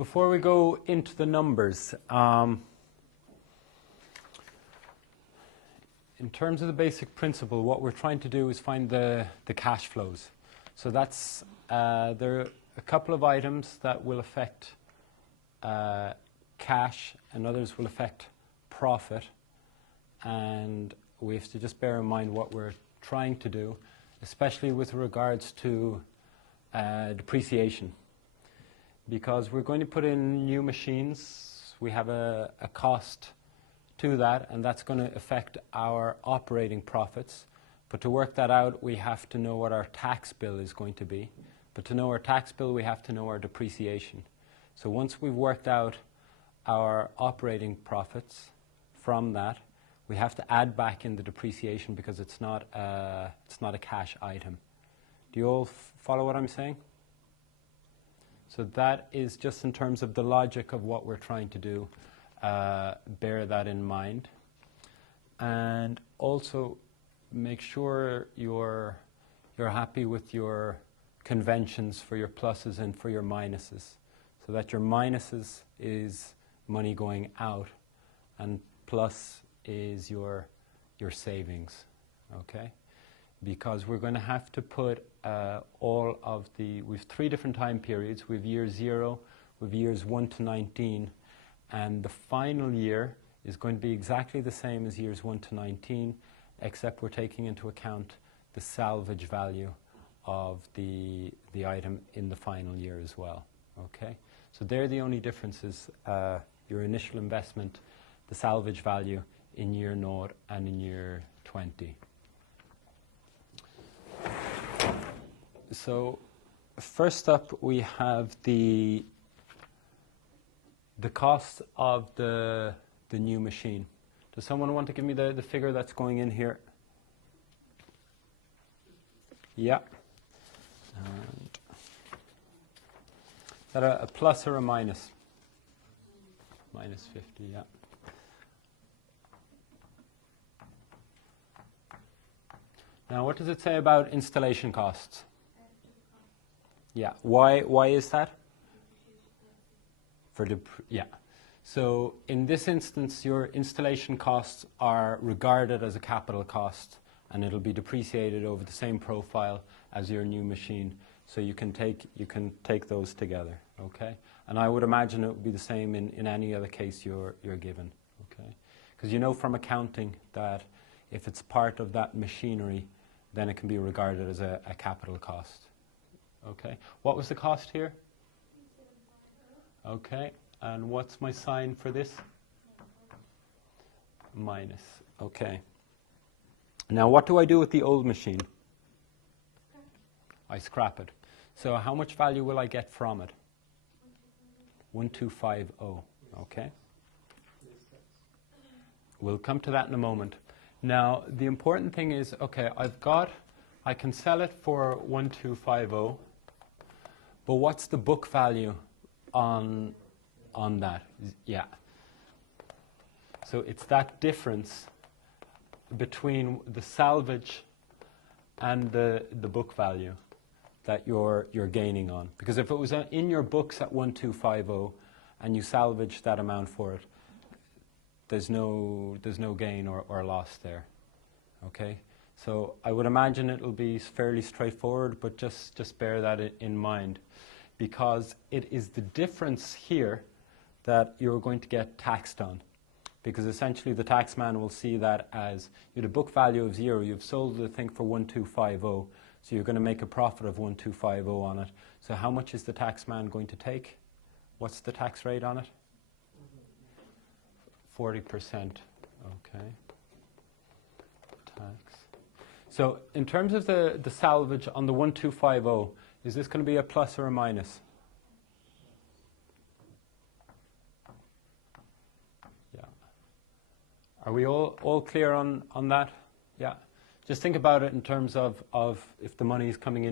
Before we go into the numbers, in terms of the basic principle, what we're trying to do is find the cash flows. So that's, there are a couple of items that will affect cash and others will affect profit. And we have to just bear in mind what we're trying to do, especially with regards to depreciation. Because we're going to put in new machines, we have a cost to that, and that's going to affect our operating profits. But to work that out, we have to know what our tax bill is going to be. But to know our tax bill, we have to know our depreciation. So once we've worked out our operating profits from that, we have to add back in the depreciation because it's not a cash item. Do you all follow what I'm saying? So that is just in terms of the logic of what we're trying to do. Bear that in mind. And also make sure you're happy with your conventions for your pluses and for your minuses. So that your minuses is money going out and plus is your savings. Okay? Because we're going to have to put all of we've 3 different time periods. We've year 0, we've years 1 to 19, and the final year is going to be exactly the same as years 1 to 19, except we're taking into account the salvage value of the item in the final year as well. Okay? So they're the only differences, your initial investment, the salvage value in year 0 and in year 20. So first up we have the cost of the new machine. Does someone want to give me the figure that's going in here? Yeah. And is that a plus or a minus? Minus 50, yeah. Now what does it say about installation costs? Yeah. Why is that? Yeah. So in this instance, your installation costs are regarded as a capital cost, and it'll be depreciated over the same profile as your new machine. So you can take those together. Okay. And I would imagine it would be the same in any other case you're given. Okay. Because you know from accounting that if it's part of that machinery, then it can be regarded as a capital cost. Okay. What was the cost here? Okay. And what's my sign for this? Minus. Okay. Now what do I do with the old machine? I scrap it. So how much value will I get from it? 1250. Okay. We'll come to that in a moment. Now the important thing is, okay, I can sell it for 1250. But what's the book value on that? Yeah. So it's that difference between the salvage and the book value that you're gaining on. Because if it was in your books at 1250 and you salvage that amount for it, there's no gain or loss there. Okay? So I would imagine it'll be fairly straightforward, but just bear that in mind, because it is the difference here that you're going to get taxed on. Because essentially the taxman will see that as you had a book value of 0, you've sold the thing for 1250, so you're going to make a profit of 1250 on it. So how much is the taxman going to take? What's the tax rate on it? 40%. Okay. Tax. So in terms of the salvage on the 1250, is this going to be a plus or a minus? Yeah. Are we all clear on that? Yeah. Just think about it in terms of if the money is coming in